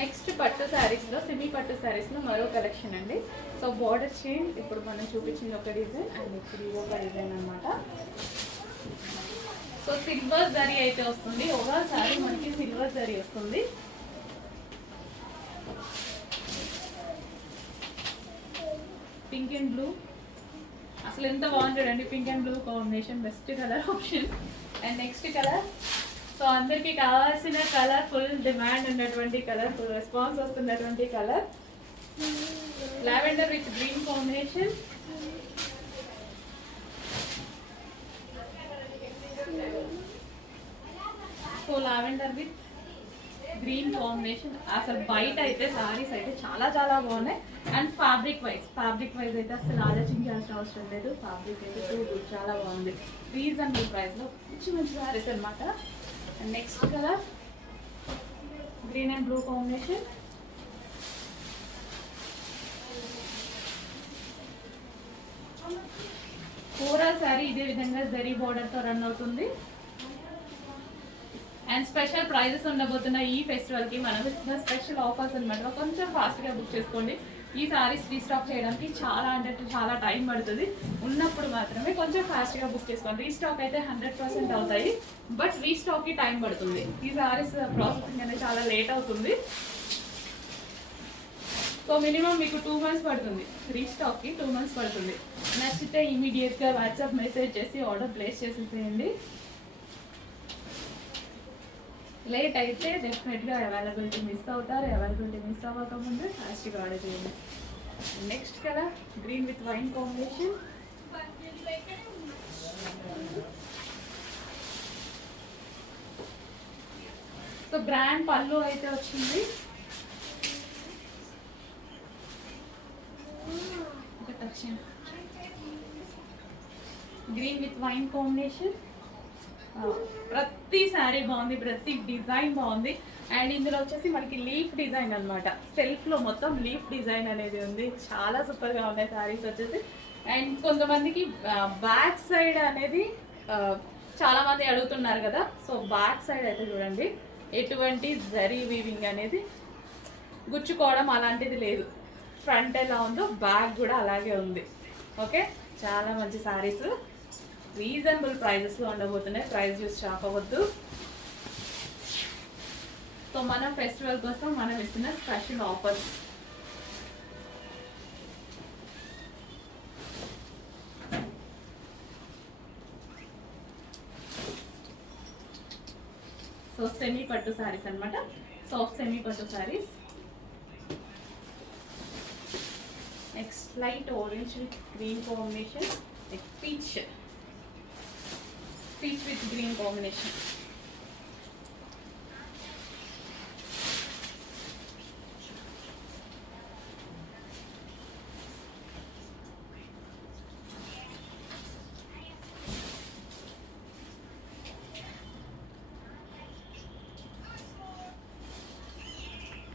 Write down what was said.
నెక్స్ట్ పట్టు శారీస్లో సెమీ పట్టు శారీస్లో మరో కలెక్షన్ అండి. సో బార్డర్ చేంజ్, ఇప్పుడు మనం చూపించింది ఒక డిజైన్ అండ్ ఇప్పుడు ఇది ఒక డిజైన్ అనమాట. సో సిల్వర్ జరీ అయితే వస్తుంది, ఒక శారీ మనకి సిల్వర్ జరీ వస్తుంది. పింక్ అండ్ బ్లూ అసలు ఎంత బాగుంటుందండి, pink and blue combination best colour option. And next colour, so అందరికీ కావాల్సిన కలర్, ఫుల్ డిమాండ్ ఉన్నటువంటి కలర్, ఫుల్ రెస్పాన్స్ వస్తున్నటువంటి colour, lavender with green combination. So lavender with green combination. అసలు బయట అయితే సారీస్ అయితే చాలా చాలా బాగున్నాయి. అండ్ ఫ్యాబ్రిక్ వైజ్ అయితే అసలు ఆలోచించాల్సిన అవసరం లేదు. ఫ్యాబ్రిక్ అయితే చాలా బాగుంది, రీజనబుల్ ప్రైస్లో మంచి మంచి సారీస్ అనమాట. And next colour green and blue combination. Overall sari ఇదే విధంగా జరీ బార్డర్తో రన్ అవుతుంది. అండ్ స్పెషల్ ప్రైజెస్ ఉండబోతున్న ఈ ఫెస్టివల్కి మనం ఇస్తున్న స్పెషల్ ఆఫర్స్ అనమాట. కొంచెం ఫాస్ట్గా బుక్ చేసుకోండి. ఈ సారీస్ రీస్టాక్ చేయడానికి చాలా అంటే చాలా టైం పడుతుంది. ఉన్నప్పుడు మాత్రమే కొంచెం ఫాస్ట్గా బుక్ చేసుకోండి. రీస్టాక్ అయితే 100% అవుతాయి, బట్ రీస్టాక్కి టైం పడుతుంది. ఈ సారీస్ ప్రాసెసింగ్ అనేది చాలా లేట్ అవుతుంది. సో మినిమం మీకు 2 months పడుతుంది, రీస్టాక్కి 2 months పడుతుంది. నచ్చితే ఇమీడియట్గా వాట్సాప్ మెసేజ్ చేసి ఆర్డర్ ప్లేస్ చేసేసేయండి. లేట్ అయితే డెఫినెట్గా అవైలబిలిటీ మిస్ అవుతారు. అవైలబిలిటీ మిస్ అవ్వకముందే ఫాస్ట్గా ఆర్డర్ చేయండి. Next colour green with wine combination. So grand పళ్ళు అయితే వచ్చింది. Green with wine combination. ప్రతి శారీ బాగుంది, ప్రతి డిజైన్ బాగుంది. అండ్ ఇందులో వచ్చేసి మనకి లీఫ్ డిజైన్ అనమాట. సెల్ఫ్లో మొత్తం లీఫ్ డిజైన్ అనేది ఉంది. చాలా సూపర్గా ఉన్నాయి శారీస్ వచ్చేసి. అండ్ కొంతమందికి బ్యాక్ సైడ్ అనేది చాలామంది అడుగుతున్నారు కదా. సో బ్యాక్ సైడ్ అయితే చూడండి, ఎటువంటి జరీ వీవింగ్ అనేది గుచ్చుకోవడం అలాంటిది లేదు. ఫ్రంట్ ఎలా ఉందో బ్యాక్ కూడా అలాగే ఉంది. ఓకే, చాలా మంచి శారీస్ రీజనబుల్ ప్రైజెస్లో ఉండబోతున్నాయి. ప్రైస్ చూసి షాప్ అవ్వద్దు. సో మన ఫెస్టివల్ కోసం మనం ఇస్తున్న స్పెషల్ ఆఫర్స్. సో సెమీ పట్టు శారీస్ అనమాట. సాఫ్ట్ సెమీ పట్టు saris. Next light orange with green combination, peach with green combination.